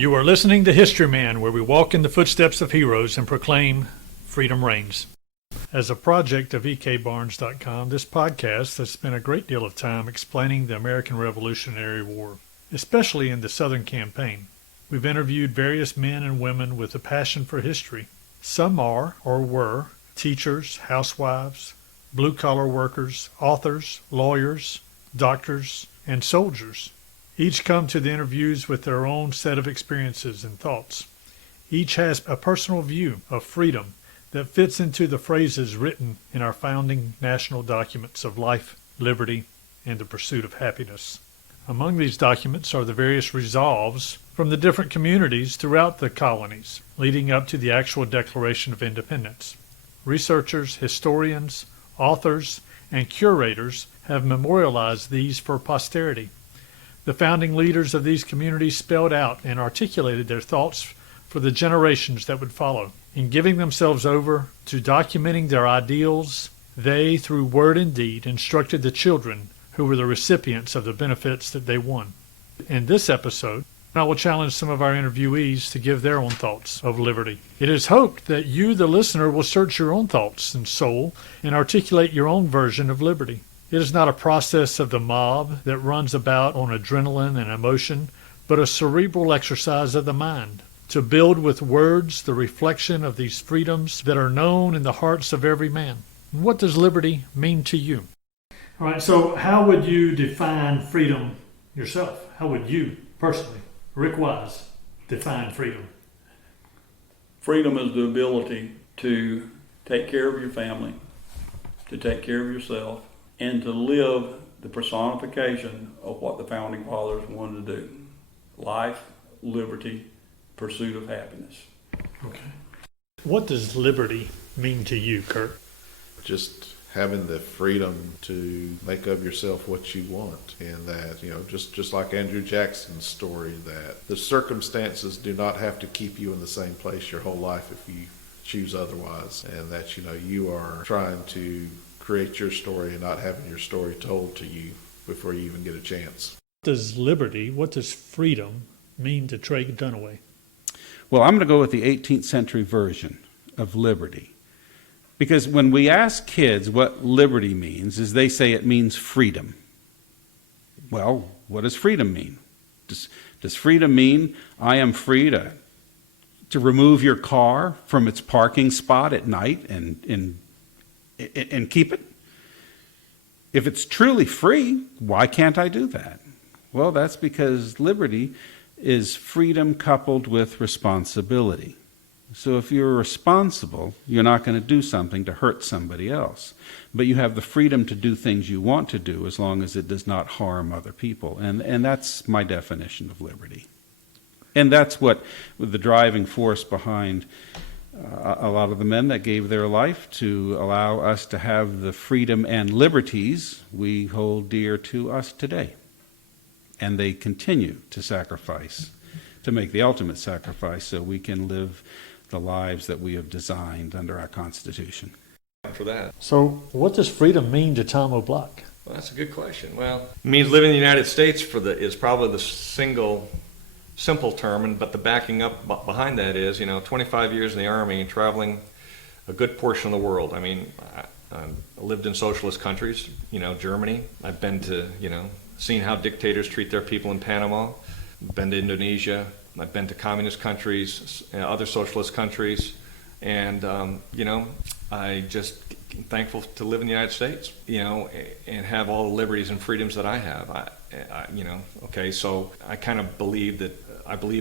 You are listening to Historyman, where we walk in the footsteps of heroes and proclaim freedom reigns. As a project of ekbarnes.com, this podcast has spent a great deal of time explaining the American Revolutionary War, especially in the Southern Campaign. We've interviewed various men and women with a passion for history. Some are, or were, teachers, housewives, blue-collar workers, authors, lawyers, doctors, and soldiers. Each come to the interviews with their own set of experiences and thoughts. Each has a personal view of freedom that fits into the phrases written in our founding national documents of life, liberty, and the pursuit of happiness. Among these documents are the various resolves from the different communities throughout the colonies, leading up to the actual Declaration of Independence. Researchers, historians, authors, and curators have memorialized these for posterity. The founding leaders of these communities spelled out and articulated their thoughts for the generations that would follow. In giving themselves over to documenting their ideals, they, through word and deed, instructed the children who were the recipients of the benefits that they won. In this episode, I will challenge some of our interviewees to give their own thoughts of liberty. It is hoped that you, the listener, will search your own thoughts and soul and articulate your own version of liberty. It is not a process of the mob that runs about on adrenaline and emotion, but a cerebral exercise of the mind, to build with words the reflection of these freedoms that are known in the hearts of every man. What does liberty mean to you? All right, so how would you define freedom yourself? How would you, personally, Rick Wise, define freedom? Freedom is the ability to take care of your family, to take care of yourself, and to live the personification of what the Founding Fathers wanted to do. Life, liberty, pursuit of happiness. Okay. What does liberty mean to you, Kurt? Just having the freedom to make of yourself what you want, and that, just like Andrew Jackson's story, that the circumstances do not have to keep you in the same place your whole life if you choose otherwise, and that, you are trying to create your story and not having your story told to you before you even get a chance. What does freedom mean to Trey Dunaway? Well, I'm going to go with the 18th century version of liberty. Because when we ask kids what liberty means, is they say it means freedom. Well, what does freedom mean? Does freedom mean I am free to remove your car from its parking spot at night and keep it? If it's truly free, why can't I do that? Well, that's because liberty is freedom coupled with responsibility. So if you're responsible, you're not going to do something to hurt somebody else. But you have the freedom to do things you want to do as long as it does not harm other people. And that's my definition of liberty. And that's what the driving force behind a lot of the men that gave their life to allow us to have the freedom and liberties we hold dear to us today. And they continue to sacrifice, to make the ultimate sacrifice so we can live the lives that we have designed under our Constitution. For that. So what does freedom mean to Tom O'Block? Well, that's a good question. Well, it means living in the United States is probably the simple term, but the backing up behind that is, 25 years in the Army and traveling a good portion of the world. I mean, I lived in socialist countries, Germany. I've been to, seen how dictators treat their people in Panama. Been to Indonesia. I've been to communist countries, other socialist countries, and I just thankful to live in the United States, and have all the liberties and freedoms that I have. So I kind of believe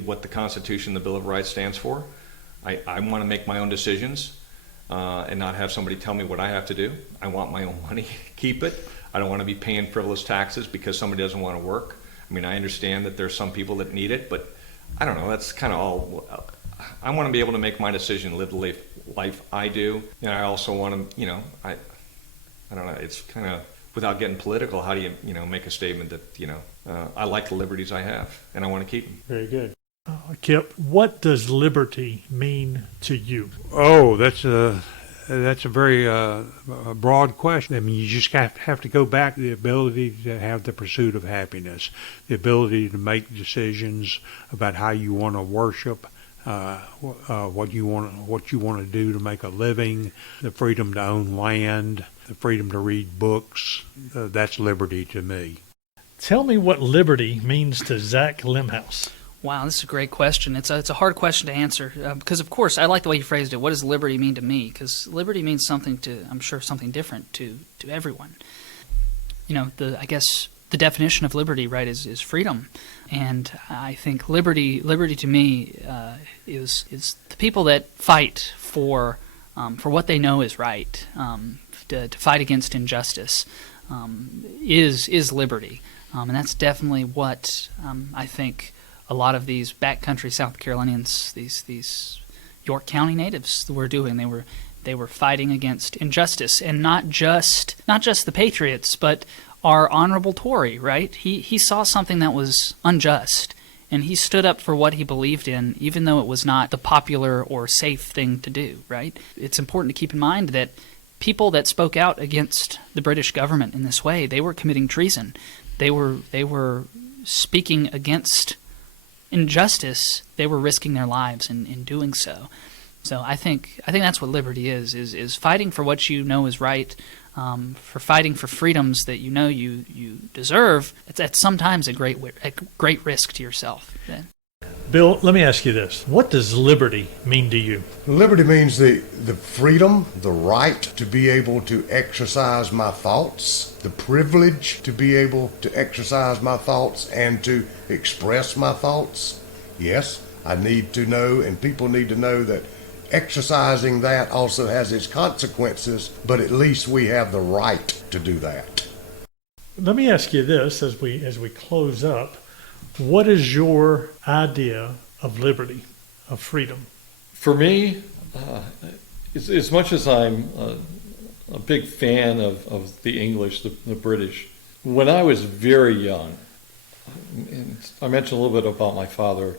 what the Constitution, the Bill of Rights stands for. I want to make my own decisions and not have somebody tell me what I have to do. I want my own money, keep it. I don't want to be paying frivolous taxes because somebody doesn't want to work. I mean, I understand that there's some people that need it, but I don't know, that's kind of all. I want to be able to make my decision, live the life I do. And I also want to, I don't know, it's kind of, without getting political, how do you, make a statement that, I like the liberties I have and I want to keep them. Very good. Kip, what does liberty mean to you? Oh, that's a That's a very broad question. I mean, you just have to go back to the ability to have the pursuit of happiness, the ability to make decisions about how you want to worship, what you want to do to make a living, the freedom to own land, the freedom to read books. That's liberty to me. Tell me what liberty means to Zach Limhouse. Wow, this is a great question. It's a hard question to answer because, of course, I like the way you phrased it. What does liberty mean to me? Because liberty means something to, I'm sure, something different to everyone. You know, I guess the definition of liberty, right, is freedom, and I think liberty to me is the people that fight for what they know is right, to fight against injustice, is liberty, and that's definitely what I think a lot of these backcountry South Carolinians, these York County natives, were doing. They were fighting against injustice, and not just the Patriots, but our honorable Tory. Right? He saw something that was unjust, and he stood up for what he believed in, even though it was not the popular or safe thing to do. Right? It's important to keep in mind that people that spoke out against the British government in this way, they were committing treason. They were speaking against injustice. They were risking their lives in doing so. So I think that's what liberty is fighting for what you know is right, for fighting for freedoms that you know you deserve. It's sometimes a great risk to yourself. Bill, let me ask you this. What does liberty mean to you? Liberty means the freedom, the right to be able to exercise my thoughts, the privilege to be able to exercise my thoughts and to express my thoughts. Yes, I need to know, and people need to know, that exercising that also has its consequences, but at least we have the right to do that. Let me ask you this as we close up. What is your idea of liberty, of freedom? For me, as much as I'm a big fan of the English, the British, when I was very young, and I mentioned a little bit about my father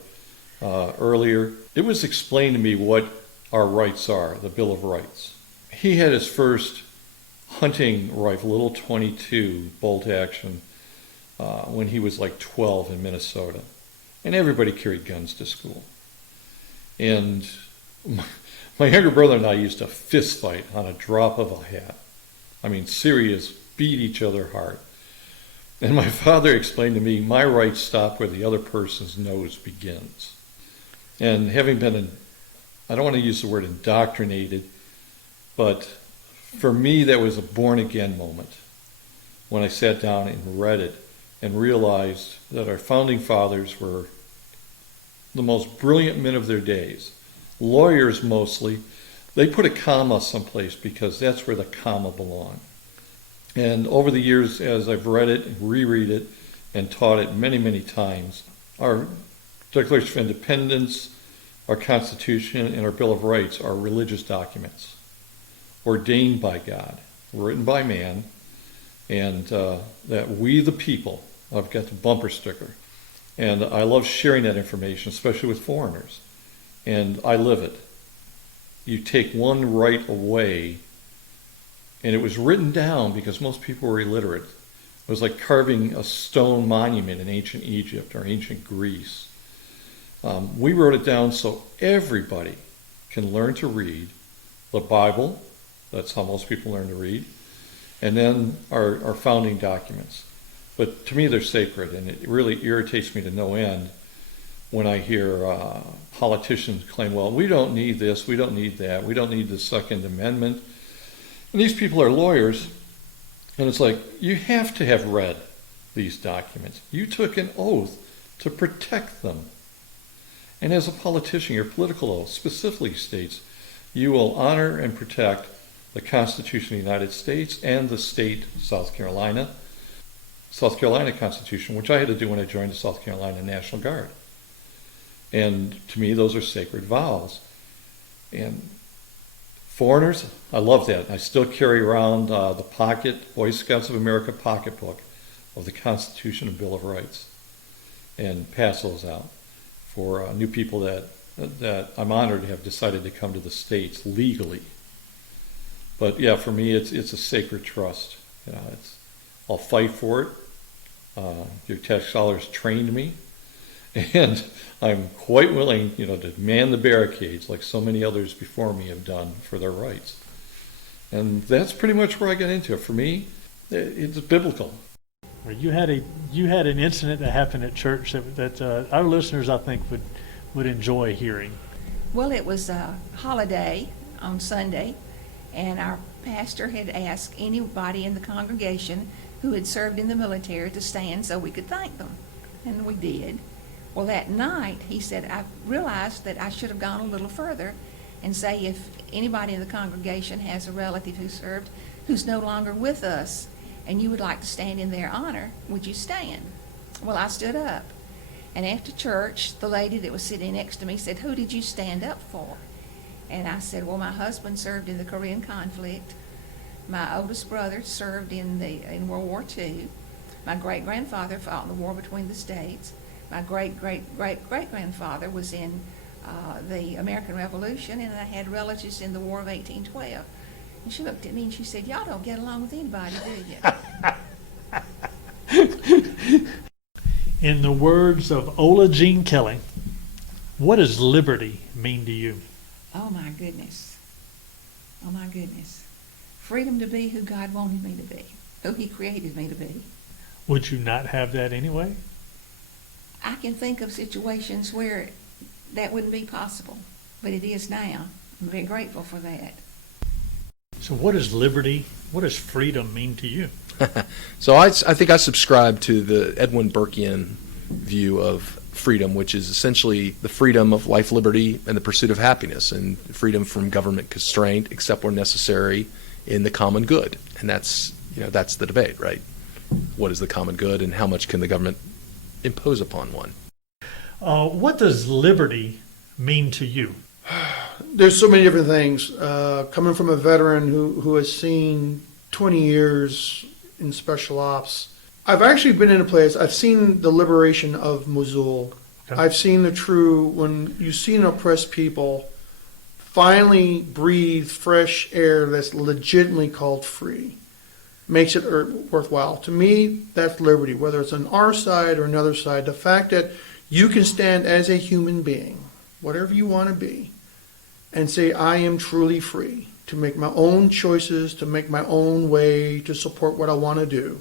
earlier, it was explained to me what our rights are, the Bill of Rights. He had his first hunting rifle, little .22 bolt action, when he was like 12 in Minnesota. And everybody carried guns to school. And my younger brother and I used to fist fight on a drop of a hat. I mean, serious, beat each other hard. And my father explained to me, my rights stop where the other person's nose begins. And having been, I don't want to use the word indoctrinated, but for me that was a born-again moment when I sat down and read it and realized that our founding fathers were the most brilliant men of their days. Lawyers mostly. They put a comma someplace because that's where the comma belonged. And over the years, as I've read it and reread it and taught it many, many times, our Declaration of Independence, our Constitution, and our Bill of Rights are religious documents ordained by God, written by man, and that we the people, I've got the bumper sticker. And I love sharing that information, especially with foreigners. And I live it. You take one right away, and it was written down because most people were illiterate. It was like carving a stone monument in ancient Egypt or ancient Greece. We wrote it down so everybody can learn to read the Bible. That's how most people learn to read. And then our founding documents. But to me, they're sacred, and it really irritates me to no end when I hear politicians claim, well, we don't need this, we don't need that, we don't need the Second Amendment. And these people are lawyers, and it's like, you have to have read these documents. You took an oath to protect them. And as a politician, your political oath specifically states, you will honor and protect the Constitution of the United States and the state of South Carolina Constitution, which I had to do when I joined the South Carolina National Guard. And to me, those are sacred vows. And foreigners, I love that. I still carry around the Boy Scouts of America pocketbook of the Constitution and Bill of Rights and pass those out for new people that I'm honored to have decided to come to the States legally. But yeah, for me, it's a sacred trust. I'll fight for it. Your tax scholars trained me, and I'm quite willing, to man the barricades like so many others before me have done for their rights. And that's pretty much where I got into it. For me, it's biblical. You had an incident that happened at church that our listeners, I think, would enjoy hearing. Well, it was a holiday on Sunday, and our pastor had asked anybody in the congregation who had served in the military to stand so we could thank them, and we did. Well, that night, he said, I realized that I should have gone a little further and say if anybody in the congregation has a relative who served who's no longer with us and you would like to stand in their honor, would you stand? Well, I stood up. And after church, the lady that was sitting next to me said, who did you stand up for? And I said, well, my husband served in the Korean conflict. My oldest brother served in World War II. My great-grandfather fought in the war between the states. My great-great-great-great-grandfather was in the American Revolution, and I had relatives in the War of 1812. And she looked at me and she said, y'all don't get along with anybody, do you? In the words of Ola Jean Kelly, what does liberty mean to you? Oh, my goodness. Oh, my goodness. Freedom to be who God wanted me to be, who he created me to be. Would you not have that anyway? I can think of situations where that wouldn't be possible, but it is now. I'm very grateful for that. So what does liberty, what does freedom mean to you? So I think I subscribe to the Edwin Burkean view of freedom, which is essentially the freedom of life, liberty, and the pursuit of happiness, and freedom from government constraint, except where necessary, in the common good. And that's the debate, right? What is the common good, and how much can the government impose upon one? What does liberty mean to you? There's so many different things. Coming from a veteran who has seen 20 years in special ops, I've actually been in a place, I've seen the liberation of Mosul. Okay. I've seen when you see an oppressed people finally breathe fresh air that's legitimately called free, makes it worthwhile. To me, that's liberty, whether it's on our side or another side. The fact that you can stand as a human being, whatever you want to be, and say, I am truly free to make my own choices, to make my own way, to support what I want to do.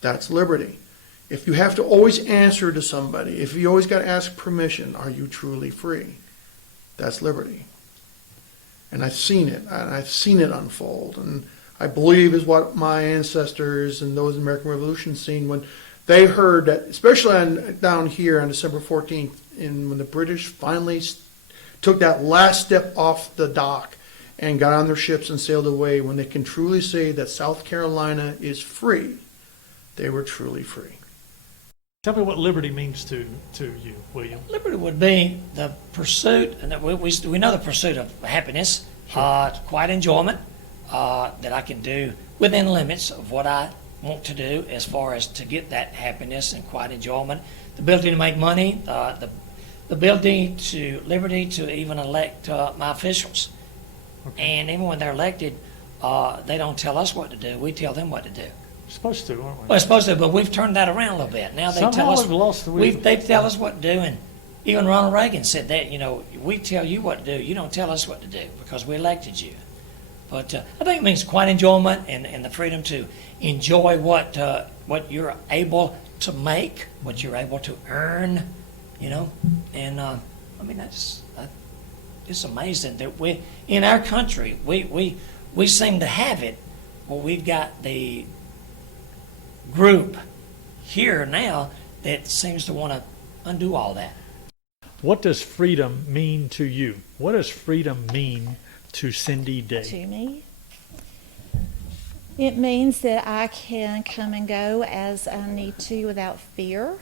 That's liberty. If you have to always answer to somebody, if you always got to ask permission, are you truly free? That's liberty. And I've seen it unfold. And I believe is what my ancestors and those in the American Revolution seen when they heard that, especially down here on December 14th, when the British finally took that last step off the dock and got on their ships and sailed away, when they can truly say that South Carolina is free, they were truly free. Tell me what liberty means to you, William. Liberty would be the pursuit, and we know the pursuit of happiness, quiet enjoyment that I can do within limits of what I want to do as far as to get that happiness and quiet enjoyment, the ability to make money, the ability to liberty to even elect my officials. Okay. And even when they're elected, they don't tell us what to do. We tell them what to do. Supposed to, aren't we? Well, supposed to, but we've turned that around a little bit. Now they tell us they tell us what to do, and even Ronald Reagan said that. We tell you what to do. You don't tell us what to do because we elected you. But I think it means quiet enjoyment and the freedom to enjoy what you're able to make, what you're able to earn. And I mean it's amazing that we in our country we seem to have it. Well, we've got the group here now that seems to want to undo all that. What does freedom mean to you? What does freedom mean to Cindy Day? To me, it means that I can come and go as I need to without fear.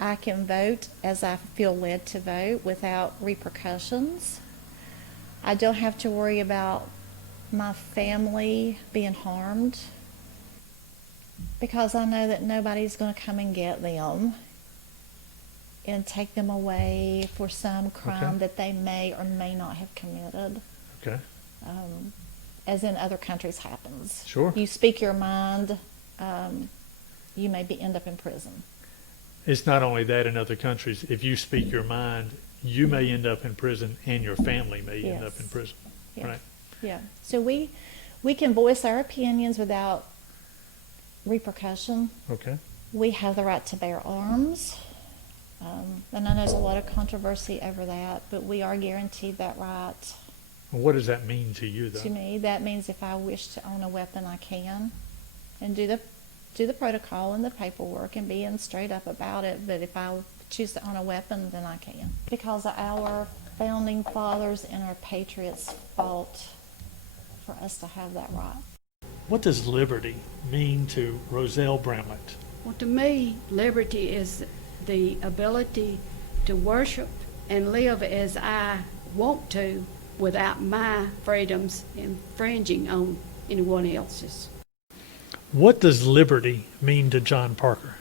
I can vote as I feel led to vote without repercussions. I don't have to worry about my family being harmed because I know that nobody's going to come and get them and take them away for some crime that they may or may not have committed. Okay. as in other countries happens. Sure. You speak your mind, you may end up in prison. It's not only that in other countries. If you speak your mind, you may end up in prison and your family may end up in prison. Yeah. Right? Yeah. So we can voice our opinions without repercussion. Okay. We have the right to bear arms. And I know there's a lot of controversy over that, but we are guaranteed that right. What does that mean to you, though? To me, that means if I wish to own a weapon, I can, and do the protocol and the paperwork and being straight up about it. But if I choose to own a weapon, then I can. Because our founding fathers and our patriots fought for us to have that right. What does liberty mean to Roselle Bramlett? Well, to me, liberty is the ability to worship and live as I want to without my freedoms infringing on anyone else's. What does liberty mean to John Parker?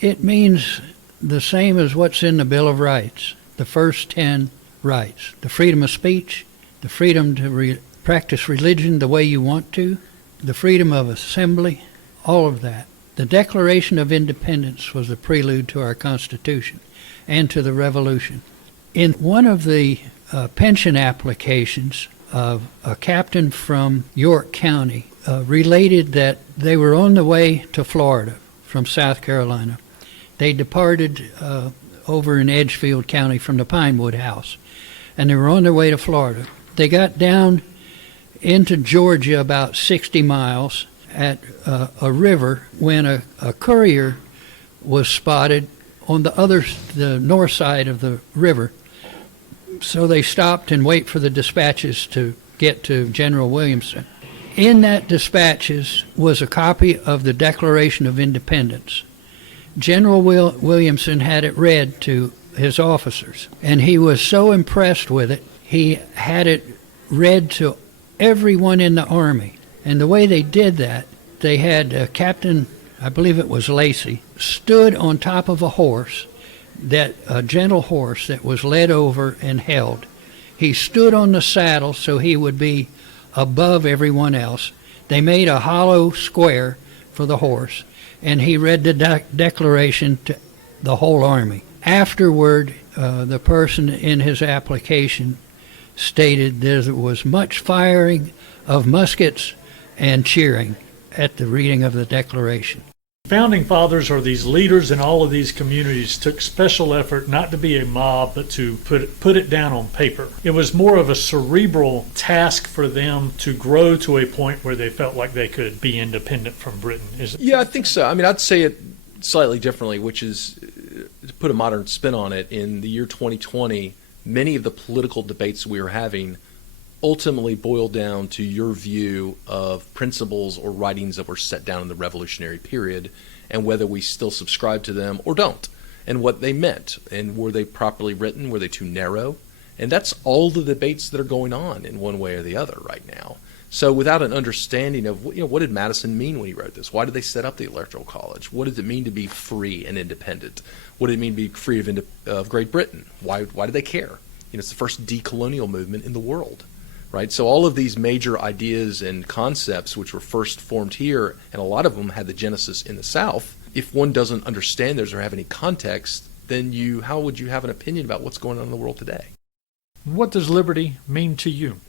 It means the same as what's in the Bill of Rights, the first 10 rights. The freedom of speech, the freedom to practice religion the way you want to, the freedom of assembly, all of that. The Declaration of Independence was the prelude to our Constitution and to the Revolution. In one of the pension applications, a captain from York County related that they were on the way to Florida from South Carolina. They departed over in Edgefield County from the Pinewood House, and they were on their way to Florida. They got down into Georgia about 60 miles at a river when a courier was spotted on the north side of the river. So they stopped and wait for the dispatches to get to General Williamson. In that dispatches was a copy of the Declaration of Independence. General Williamson had it read to his officers, and he was so impressed with it, he had it read to everyone in the Army. And the way they did that, they had Captain, I believe it was Lacey, stood on top of a horse, a gentle horse that was led over and held. He stood on the saddle so he would be above everyone else. They made a hollow square for the horse, and he read the Declaration to the whole Army. Afterward, the person in his application stated there was much firing of muskets and cheering at the reading of the Declaration. Founding fathers, or these leaders in all of these communities, took special effort not to be a mob, but to put it down on paper. It was more of a cerebral task for them to grow to a point where they felt like they could be independent from Britain. Yeah, I think so. I mean, I'd say it slightly differently, which is, to put a modern spin on it, in the year 2020, many of the political debates we were having ultimately boil down to your view of principles or writings that were set down in the Revolutionary period and whether we still subscribe to them or don't, and what they meant, and were they properly written, were they too narrow? And that's all the debates that are going on in one way or the other right now. So without an understanding of, what did Madison mean when he wrote this? Why did they set up the Electoral College? What does it mean to be free and independent? What did it mean to be free of Great Britain? Why did they care? It's the first decolonial movement in the world. Right? So all of these major ideas and concepts which were first formed here, and a lot of them had the genesis in the South, if one doesn't understand those or have any context, then how would you have an opinion about what's going on in the world today? What does liberty mean to you?